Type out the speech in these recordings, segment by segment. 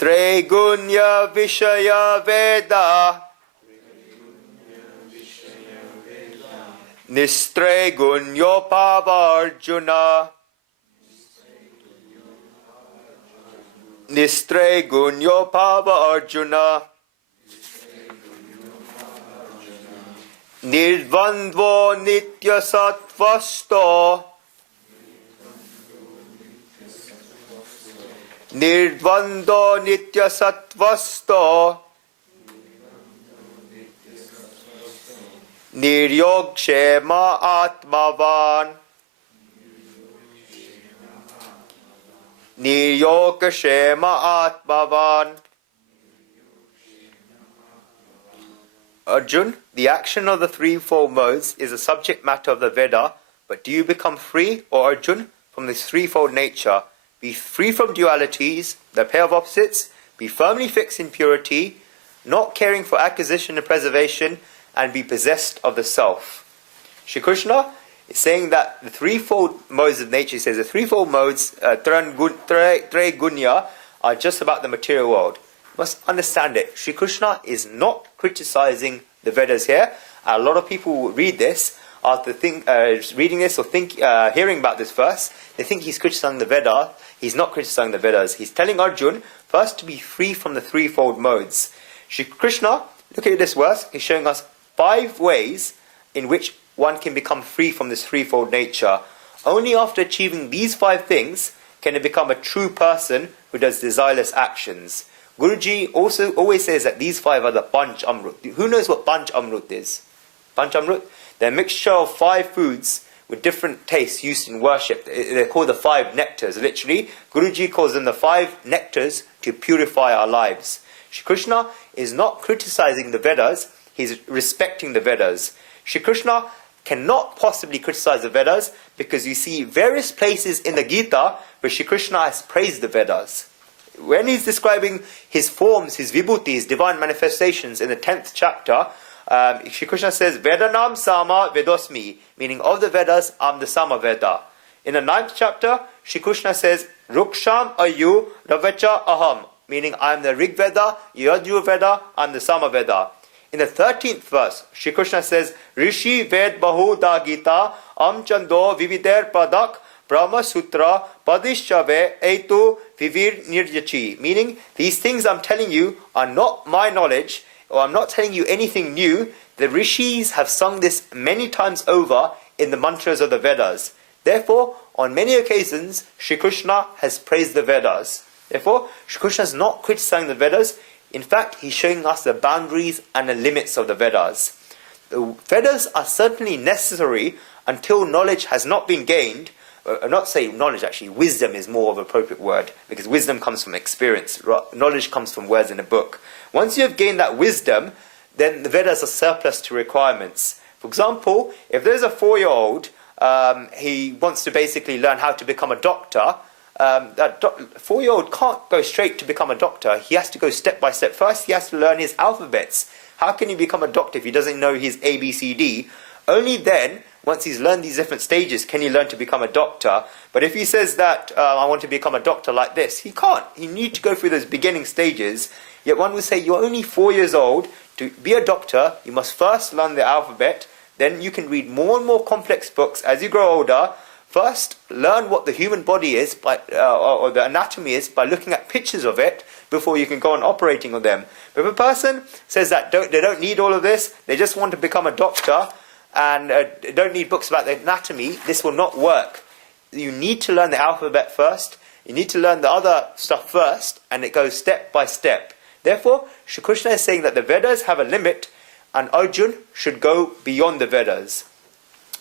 Trigunya Vishaya Veda Nistregunyo Pava Arjuna Nistregunyo Pava Arjuna Nirvandvo Nitya Sattvasto Nirvando Nitya Sattvasto Niryog Shema Atmavan Niryog Shema Atmavan. Arjun, the action of the threefold modes is a subject matter of the Veda, but do you become free, O Arjun, from this threefold nature? Be free from dualities, the pair of opposites, be firmly fixed in purity, not caring for acquisition and preservation, and be possessed of the self. Shri Krishna is saying that the threefold modes of nature, he says the threefold modes, tre gunya, are just about the material world. You must understand it. Shri Krishna is not criticizing the Vedas here. A lot of people read this, after reading this or hearing about this verse, they think he's criticizing the Veda. He's not criticizing the Vedas. He's telling Arjun first to be free from the threefold modes. Shri Krishna, look at this verse, he's showing us 5 ways in which one can become free from this threefold nature. Only after achieving these 5 things can it become a true person who does desireless actions. Guruji also always says that these 5 are the Panch Amrut. Who knows what Panch Amrut is? Panch Amrut? They're a mixture of 5 foods with different tastes used in worship. They're called the 5 nectars. Literally, Guruji calls them the 5 nectars to purify our lives. Shri Krishna is not criticizing the Vedas, he's respecting the Vedas. Shri Krishna cannot possibly criticize the Vedas because you see various places in the Gita where Shri Krishna has praised the Vedas. When he's describing his forms, his vibhutis, divine manifestations in the 10th chapter, Shri Krishna says, Vedanam Sama Vedosmi, meaning of the Vedas, I'm the Sama Veda. In the 9th chapter, Shri Krishna says, Ruksham Ayu Ravacha Aham, meaning I'm the Rig Veda, Yajur Veda, I'm the Sama Veda. In the 13th verse, Shri Krishna says, Rishi Ved Bahu Da Gita, Am Chando Vivider Padak, Brahma Sutra, Padishave Eitu Vivir Nirjachi, meaning these things I'm telling you are not my knowledge, or I'm not telling you anything new. The Rishis have sung this many times over in the mantras of the Vedas. Therefore, on many occasions, Shri Krishna has praised the Vedas. Therefore, Shri Krishna is not criticizing the Vedas. In fact, he's showing us the boundaries and the limits of the Vedas. The Vedas are certainly necessary until knowledge has not been gained. Not say knowledge, actually, wisdom is more of an appropriate word, because wisdom comes from experience. Knowledge comes from words in a book. Once you have gained that wisdom, then the Vedas are surplus to requirements. For example, if there's a 4-year-old, he wants to basically learn how to become a doctor, that 4-year-old can't go straight to become a doctor. He has to go step by step. First, he has to learn his alphabets. How can he become a doctor if he doesn't know his ABCD? Only then, once he's learned these different stages, can he learn to become a doctor. But if he says that, I want to become a doctor like this, he can't. He needs to go through those beginning stages. Yet one would say, you're only 4 years old. To be a doctor, you must first learn the alphabet. Then you can read more and more complex books as you grow older. First, learn what the human body is, or the anatomy is, by looking at pictures of it, before you can go on operating on them. But if a person says that they don't need all of this, they just want to become a doctor, and don't need books about the anatomy, this will not work. You need to learn the alphabet first, you need to learn the other stuff first, and it goes step by step. Therefore, Shri Krishna is saying that the Vedas have a limit, and Arjun should go beyond the Vedas.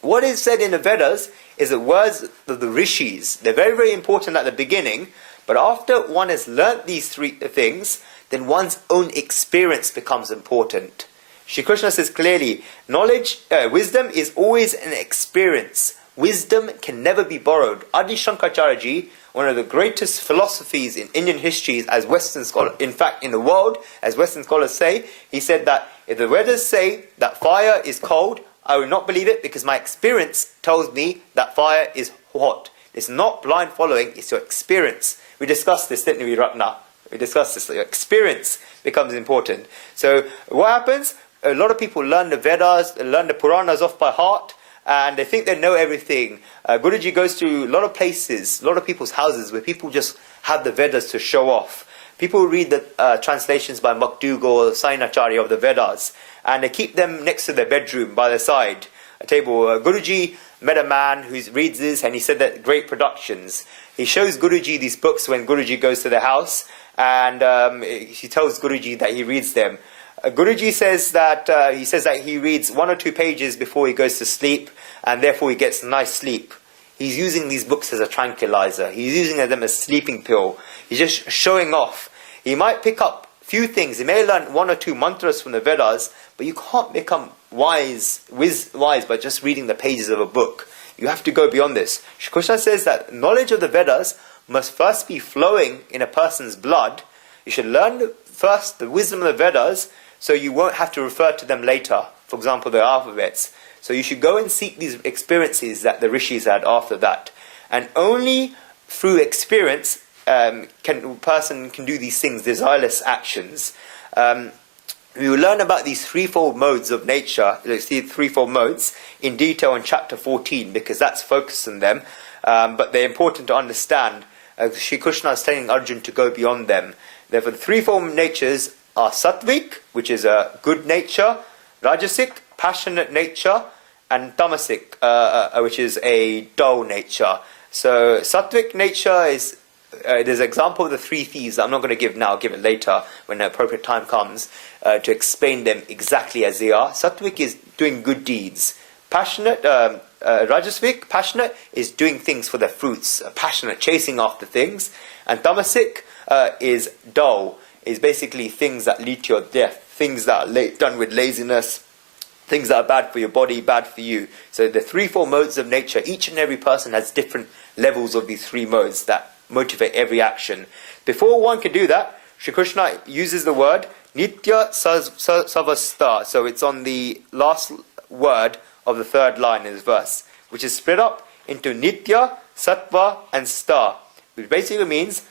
What is said in the Vedas is the words of the Rishis. They're very, very important at the beginning, but after one has learnt these 3 things, then one's own experience becomes important. Shri Krishna says clearly, wisdom is always an experience. Wisdom can never be borrowed. Adi Shankaracharya, one of the greatest philosophies in Indian history, as Western scholars, in fact in the world, as Western scholars say, he said that if the Vedas say that fire is cold, I will not believe it because my experience tells me that fire is hot. It's not blind following, it's your experience. We discussed this, didn't we, Ratna? We discussed this. Experience becomes important. So what happens? A lot of people learn the Vedas, learn the Puranas off by heart, and they think they know everything. Guruji goes to a lot of places, a lot of people's houses where people just have the Vedas to show off. People read the translations by MacDougall or Sainacharya of the Vedas, and they keep them next to their bedroom by their side, a table. Guruji met a man who reads this, and he said that great productions. He shows Guruji these books when Guruji goes to the house, and he tells Guruji that he reads them. Guruji says that he reads 1 or 2 pages before he goes to sleep, and therefore he gets nice sleep. He's using these books as a tranquilizer. He's using them as a sleeping pill. He's just showing off. He might pick up a few things. He may learn 1 or 2 mantras from the Vedas, but you can't become wise by just reading the pages of a book. You have to go beyond this. Shri Krishna says that knowledge of the Vedas must first be flowing in a person's blood. You should learn first the wisdom of the Vedas, so you won't have to refer to them later. For example, the alphabets. So you should go and seek these experiences that the rishis had after that. And only through experience a person can do these things, desireless actions. We will learn about these threefold modes of nature, threefold modes, in detail in chapter 14, because that's focused on them. But they're important to understand. Shri Krishna is telling Arjuna to go beyond them. Therefore, the threefold natures are sattvic, which is a good nature, rajasic, passionate nature, and tamasic, which is a dull nature. So sattvic nature is, there's an example of the 3 thieves that I'm not going to give now, I'll give it later when the appropriate time comes to explain them exactly as they are. Sattvic is doing good deeds. Passionate, rajasic, passionate, is doing things for their fruits, passionate, chasing after things. And tamasic is dull, is basically things that lead to your death, things that are done with laziness, things that are bad for your body, bad for you. So the threefold modes of nature, each and every person has different levels of these 3 modes that motivate every action. Before one can do that, Shri Krishna uses the word Nitya Savasta. So it's on the last word of the 3rd line in this verse, which is split up into Nitya, Sattva, and Sta, which basically means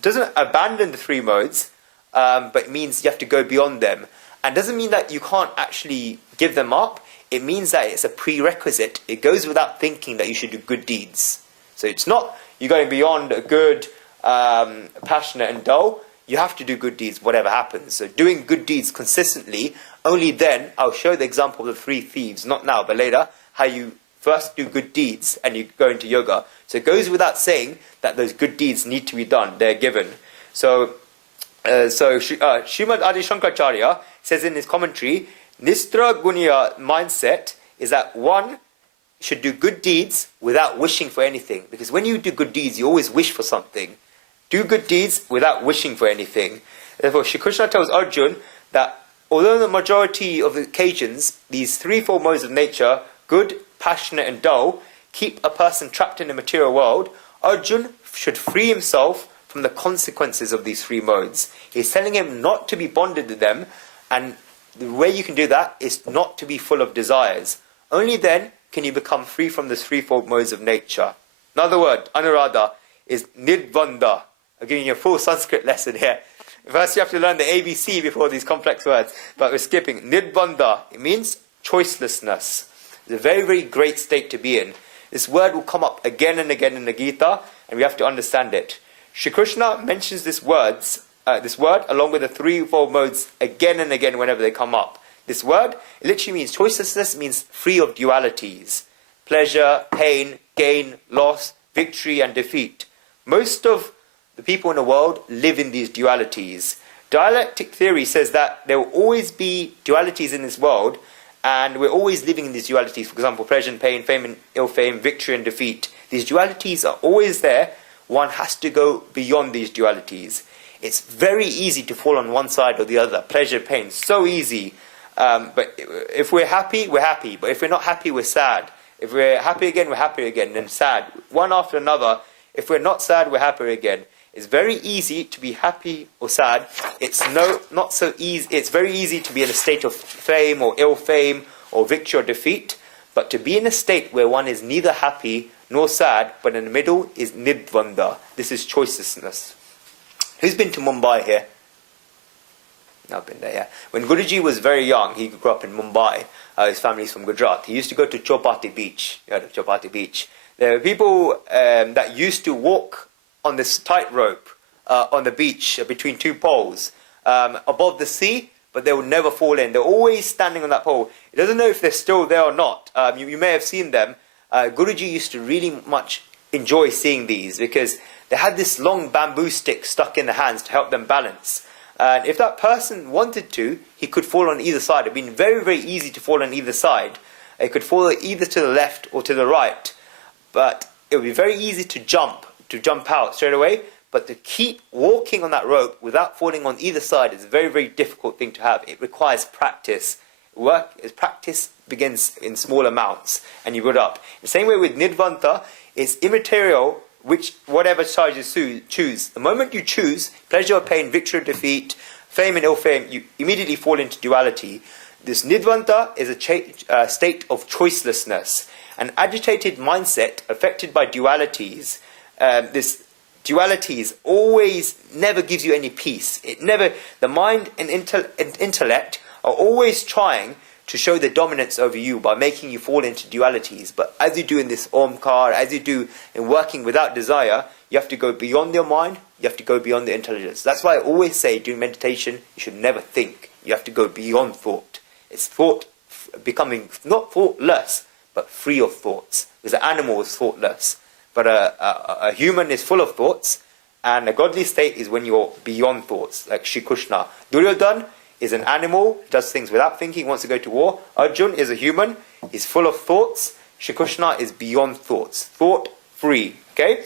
doesn't abandon the 3 modes, but it means you have to go beyond them. And doesn't mean that you can't actually give them up. It means that it's a prerequisite. It goes without thinking that you should do good deeds. So it's not you're going beyond good, passionate and dull. You have to do good deeds whatever happens. So doing good deeds consistently, only then, I'll show the example of the 3 thieves, not now but later, how you first do good deeds and you go into yoga. So it goes without saying that those good deeds need to be done. They're given. So Srimad Adi Shankaracharya says in his commentary, Nistra Gunya mindset is that one should do good deeds without wishing for anything. Because when you do good deeds, you always wish for something. Do good deeds without wishing for anything. Therefore, Shri Krishna tells Arjuna that although the majority of the occasions, these threefold modes of nature, good, passionate and dull, keep a person trapped in the material world, Arjuna should free himself from the consequences of these 3 modes. He's telling him not to be bonded to them, and the way you can do that is not to be full of desires. Only then can you become free from the threefold modes of nature. Another word, Anuradha, is Nirbandha. I'm giving you a full Sanskrit lesson here. First you have to learn the ABC before these complex words, but we're skipping. Nirbandha, it means choicelessness. It's a very, very great state to be in. This word will come up again and again in the Gita, and we have to understand it. Shri Krishna mentions this word along with the threefold modes again and again whenever they come up. This word, it literally means choicelessness, means free of dualities. Pleasure, pain, gain, loss, victory and defeat. Most of the people in the world live in these dualities. Dialectic theory says that there will always be dualities in this world, and we're always living in these dualities. For example, pleasure and pain, fame and ill fame, victory and defeat. These dualities are always there. One has to go beyond these dualities. It's very easy to fall on one side or the other. Pleasure, pain, so easy. But if we're happy, we're happy. But if we're not happy, we're sad. If we're happy again, we're happy again. Then sad. One after another. If we're not sad, we're happy again. It's very easy to be happy or sad. It's not so easy. It's very easy to be in a state of fame or ill fame or victory or defeat. But to be in a state where one is neither happy nor sad, but in the middle is nidvanda. This is choicelessness. Who's been to Mumbai here? I've been there, yeah. When Guruji was very young, he grew up in Mumbai. His family's from Gujarat. He used to go to Chopati Beach. You heard of Chopati Beach? There were people that used to walk on this tightrope on the beach between two poles above the sea, but they would never fall in. They're always standing on that pole. He doesn't know if they're still there or not. You may have seen them. Guruji used to really much enjoy seeing these because they had this long bamboo stick stuck in the hands to help them balance. And if that person wanted to, he could fall on either side. It would been very, very easy to fall on either side. It could fall either to the left or to the right. But it would be very easy to jump out straight away. But to keep walking on that rope without falling on either side is a very, very difficult thing to have. It requires practice. Practice begins in small amounts and you build up. The same way with Nidvanta, it's immaterial whatever side you choose. The moment you choose pleasure or pain, victory or defeat, fame and ill fame, you immediately fall into duality. This Nidvanta is a state of choicelessness. An agitated mindset affected by dualities. This dualities always never gives you any peace. The mind and intellect are always trying to show their dominance over you by making you fall into dualities. But as you do in this Omkar, as you do in working without desire, you have to go beyond your mind, you have to go beyond the intelligence. That's why I always say during meditation, you should never think. You have to go beyond thought. It's thought becoming not thoughtless, but free of thoughts. Because an animal is thoughtless. But a human is full of thoughts, and a godly state is when you're beyond thoughts, like Shri Krishna. Duryodhana is an animal, does things without thinking, wants to go to war. Arjuna is a human, he's full of thoughts. Shri Krishna is beyond thoughts, thought free. Okay?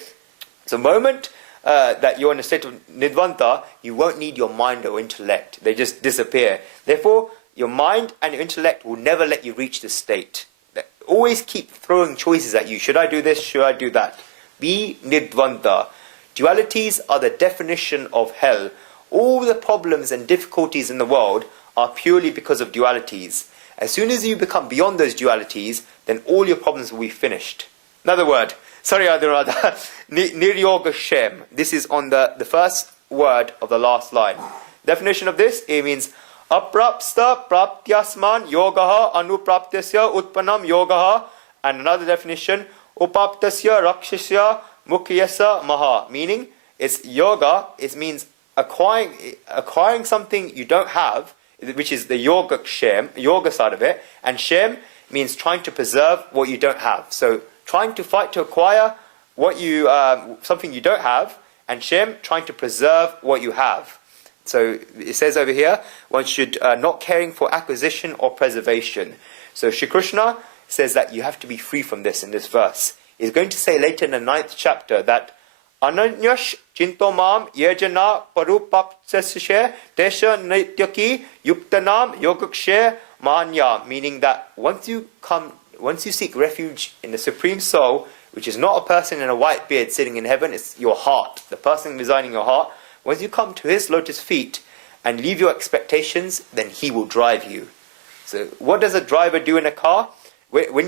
So the moment that you're in a state of Nidvanta, you won't need your mind or intellect. They just disappear. Therefore, your mind and your intellect will never let you reach this state. They always keep throwing choices at you. Should I do this? Should I do that? Be Nidvanta. Dualities are the definition of hell. All the problems and difficulties in the world are purely because of dualities. As soon as you become beyond those dualities, then all your problems will be finished. Another word. Sorry, Anuradha. Niryoga Shem. This is on the first word of the last line. Definition of this, it means aprapsta praptyasman yogaha anupraptasya utpanam yogaha. And another definition, upaptasya rakshasya mukhyasa maha. Meaning, it's yoga, it means acquiring something you don't have, which is the yoga side of it, and shem means trying to preserve what you don't have. So trying to fight to acquire something you don't have, and shem trying to preserve what you have. So it says over here, one should not caring for acquisition or preservation. So Shri Krishna says that you have to be free from this in this verse. He's going to say later in the 9th chapter that Ananyash Chintomam Yajana Parupapseshe Desha Nityaki Yuktanam Yogakshe Manya, meaning that once you seek refuge in the Supreme Soul, which is not a person in a white beard sitting in heaven, it's your heart, the person residing in your heart. Once you come to his lotus feet and leave your expectations, then he will drive you. So what does a driver do in a car? When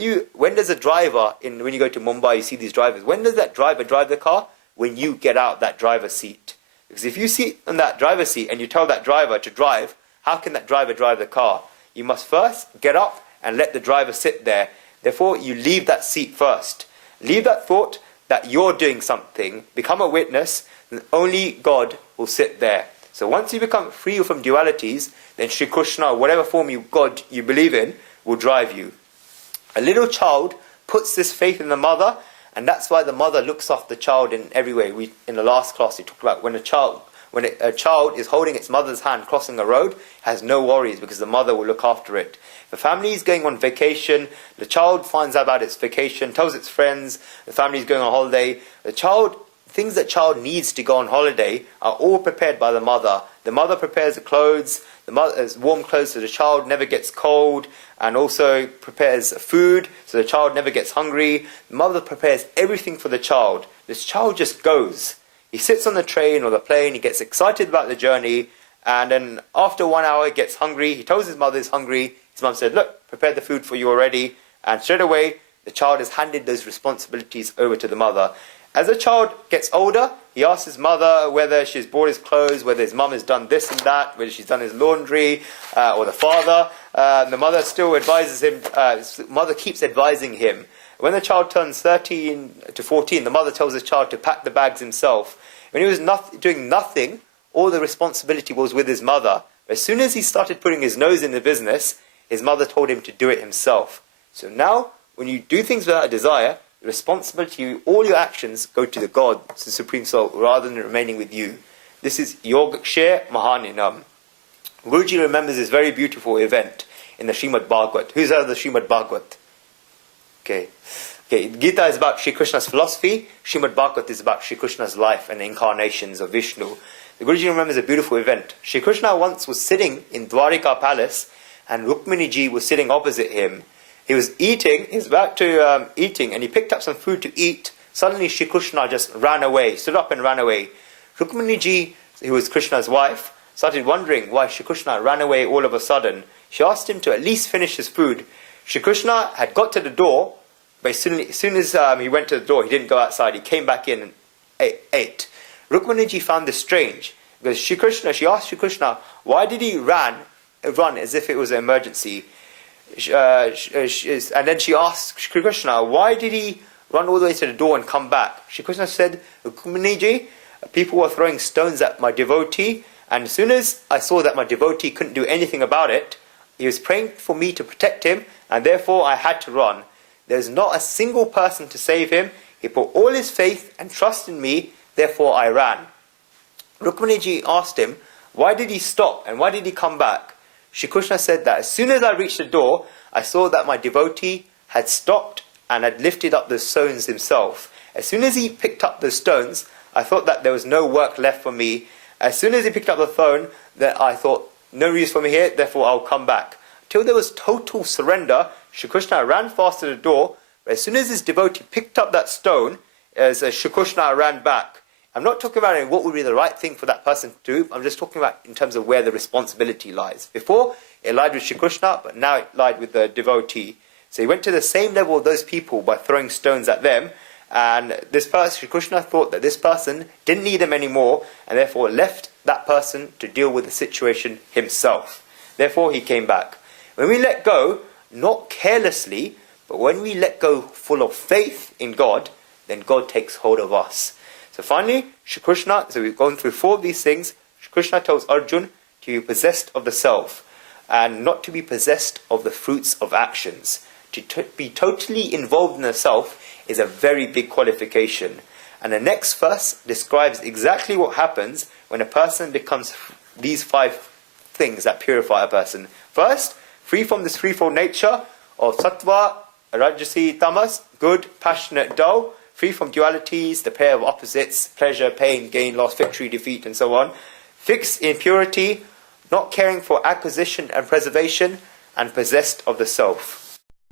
does a driver, when you go to Mumbai, you see these drivers, when does that driver drive the car? When you get out that driver's seat. Because if you sit on that driver's seat and you tell that driver to drive, how can that driver drive the car? You must first get up and let the driver sit there. Therefore, you leave that seat first. Leave that thought that you're doing something, become a witness, and only God will sit there. So once you become free from dualities, then Shri Krishna, whatever form God you believe in, will drive you. A little child puts this faith in the mother, and that's why the mother looks after the child in every way. In the last class we talked about when a child is holding its mother's hand crossing a road, has no worries because the mother will look after it. If a family is going on vacation, the child finds out about its vacation, tells its friends, the family is going on holiday. Things that child needs to go on holiday are all prepared by the mother. The mother prepares the clothes, the mother has warm clothes so the child never gets cold, and also prepares food so the child never gets hungry. The mother prepares everything for the child. This child just goes. He sits on the train or the plane, he gets excited about the journey, and then after 1 hour he gets hungry. He tells his mother he's hungry. His mum said, look, prepared the food for you already. And straight away, the child has handed those responsibilities over to the mother. As the child gets older, he asks his mother whether she's bought his clothes, whether his mum has done this and that, whether she's done his laundry, or the father. The mother still advises him, mother keeps advising him. When the child turns 13 to 14, the mother tells the child to pack the bags himself. When he was doing nothing, all the responsibility was with his mother. As soon as he started putting his nose in the business, his mother told him to do it himself. So now, when you do things without a desire, the responsibility, all your actions go to the God, to the Supreme Soul, rather than remaining with you. This is Yogakshare Mahaninam. Guruji remembers this very beautiful event in the Srimad Bhagavad. Who's heard of the Srimad Bhagavad? Okay, Gita is about Sri Krishna's philosophy. Srimad Bhagavad is about Sri Krishna's life and the incarnations of Vishnu. The Guruji remembers a beautiful event. Sri Krishna once was sitting in Dwarika palace, and Rukmini ji was sitting opposite him. He was eating, he was about to eating, and he picked up some food to eat. Suddenly Sri Krishna just ran away, stood up and ran away. Rukmini ji, who was Krishna's wife, started wondering why Sri Krishna ran away all of a sudden. She asked him to at least finish his food. Sri Krishna had got to the door, but as soon as he went to the door, he didn't go outside. He came back in and ate. Rukmini ji found this strange, because she asked Sri Krishna, why did he run as if it was an emergency? And then she asked Sri Krishna, why did he run all the way to the door and come back? Sri Krishna said, Rukmini ji, people were throwing stones at my devotee, and as soon as I saw that my devotee couldn't do anything about it, he was praying for me to protect him, and therefore I had to run. There's not a single person to save him. He put all his faith and trust in me, therefore I ran. Rukmini ji asked him, why did he stop and why did he come back? Shri Krishna said that as soon as I reached the door, I saw that my devotee had stopped and had lifted up the stones himself. As soon as he picked up the stones, I thought that there was no work left for me. As soon as he picked up the phone, that I thought, no use for me here, therefore I'll come back. Till there was total surrender, Shri Krishna ran fast to the door, but as soon as his devotee picked up that stone, as Shri Krishna ran back. I'm not talking about what would be the right thing for that person to do, I'm just talking about in terms of where the responsibility lies. Before, it lied with Shri Krishna, but now it lied with the devotee. So he went to the same level of those people by throwing stones at them, and this person, Shri Krishna thought that this person didn't need them anymore, and therefore left that person to deal with the situation himself. Therefore he came back. When we let go, not carelessly, but when we let go full of faith in God, then God takes hold of us. So finally, Shri Krishna, so we've gone through 4 of these things. Shri Krishna tells Arjuna to be possessed of the self, and not to be possessed of the fruits of actions. To be totally involved in the self is a very big qualification. And the next verse describes exactly what happens when a person becomes these 5 things that purify a person. First, free from this threefold nature of sattva, rajasi, tamas, good, passionate, dull, free from dualities, the pair of opposites, pleasure, pain, gain, loss, victory, defeat, and so on. Fixed in purity, not caring for acquisition and preservation, and possessed of the self.